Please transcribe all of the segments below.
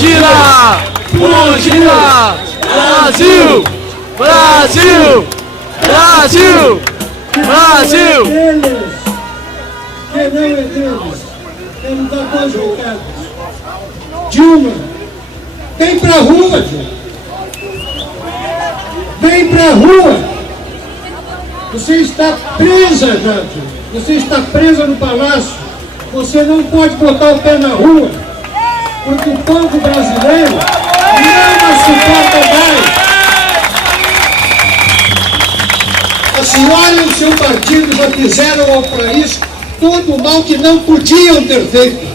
Fugila! Fugila! Brasil! Brasil! Brasil! Brasil! Que não é deles. Temos a dois recados. Dilma, vem pra rua, Dilma. Vem pra rua. Você está presa, já, Dilma. Você está presa no palácio. Você não pode botar o pé na rua. Porque o povo brasileiro não a suporta mais. A senhora e o seu partido já fizeram ao país todo o mal que não podiam ter feito.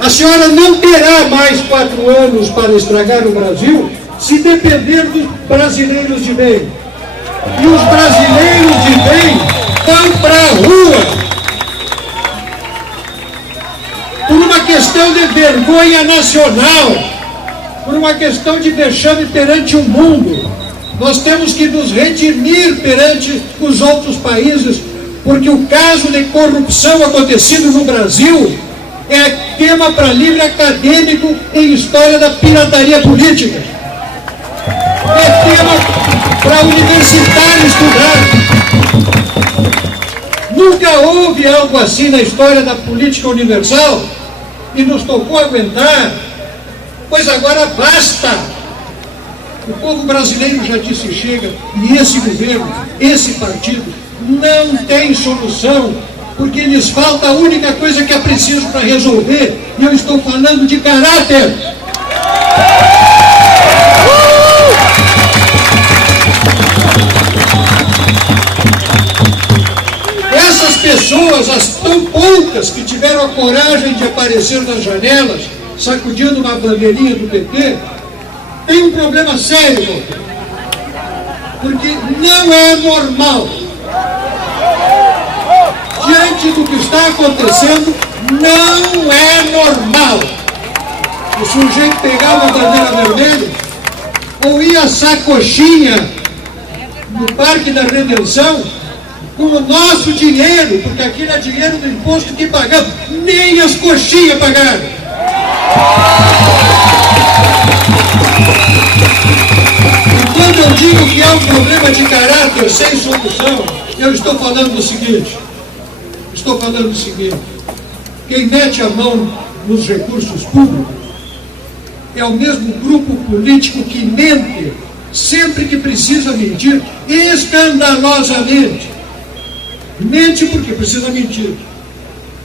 A senhora não terá mais 4 anos para estragar o Brasil se depender dos brasileiros de bem. E os brasileiros de bem vão para a rua. Por uma questão de vergonha nacional, por uma questão de vexame perante o mundo. Nós temos que nos redimir perante os outros países, porque o caso de corrupção acontecido no Brasil é tema para livro acadêmico em história da pirataria política. É tema para universitário estudar. Nunca houve algo assim na história da política universal e nos tocou aguentar, pois agora basta. O povo brasileiro já disse chega, e esse governo, esse partido, não tem solução, porque lhes falta a única coisa que é preciso para resolver, e eu estou falando de caráter. Essas pessoas, as tão poucas que tiveram a coragem de aparecer nas janelas, sacudindo uma bandeirinha do PT, tem um problema sério, doutor, porque não é normal, diante do que está acontecendo, não é normal o sujeito pegava a bandeira vermelha ou ia assar coxinha no Parque da Redenção com o nosso dinheiro, porque aquilo é dinheiro do imposto que pagamos, nem as coxinhas pagaram. E quando eu digo que é um problema de caráter sem solução, eu estou falando do seguinte, quem mete a mão nos recursos públicos é o mesmo grupo político que mente sempre que precisa mentir, escandalosamente. Mente porque precisa mentir.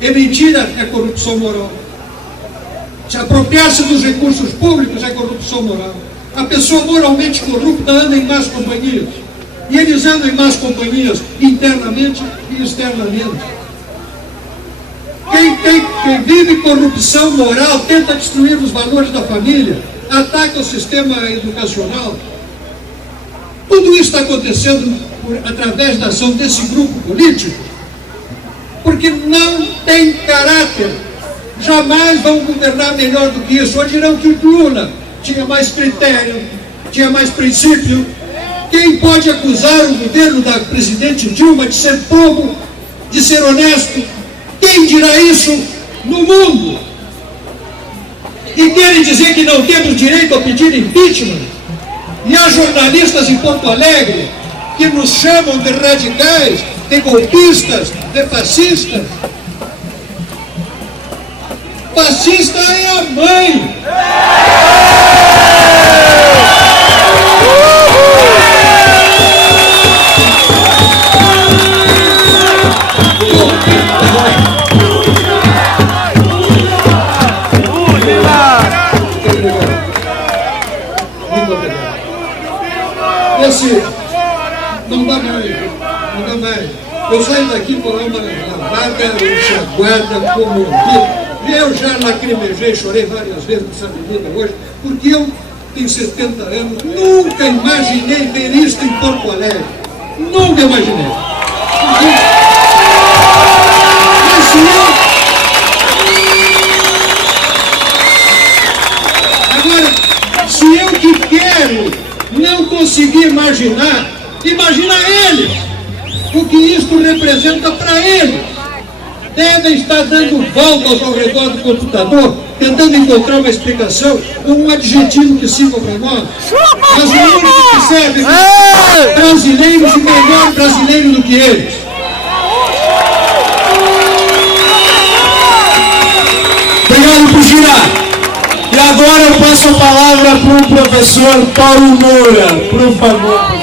E mentira é corrupção moral. Se apropriar-se dos recursos públicos é corrupção moral. A pessoa moralmente corrupta anda em más companhias. E eles andam em más companhias internamente e externamente. Quem vive corrupção moral tenta destruir os valores da família, ataca o sistema educacional. Tudo isso está acontecendo através da ação desse grupo político, porque não tem caráter. Jamais vão governar melhor do que isso. Ou dirão que o Lula tinha mais critério, tinha mais princípio. Quem pode acusar o governo da presidente Dilma de ser bobo, de ser honesto? Quem dirá isso no mundo? E querem dizer que não temos direito a pedir impeachment? E há jornalistas em Porto Alegre que nos chamam de radicais, de golpistas, de fascistas. Fascista é a mãe. Não dá mais. Eu saio daqui por uma lavada, enxaguada, comovida. Eu já lacrimejei, chorei várias vezes nessa avenida hoje, porque eu tenho 70 anos, nunca imaginei ver isso em Porto Alegre. Nunca imaginei. Mas se eu que quero não conseguir imaginar, imagina eles, o que isto representa para eles. Devem estar dando voltas ao redor do computador, tentando encontrar uma explicação ou um adjetivo que sirva para nós. Mas o único que serve é brasileiros e melhor brasileiro do que eles. Obrigado, Pugira. E agora eu passo a palavra para o professor Paulo Moura. Por favor.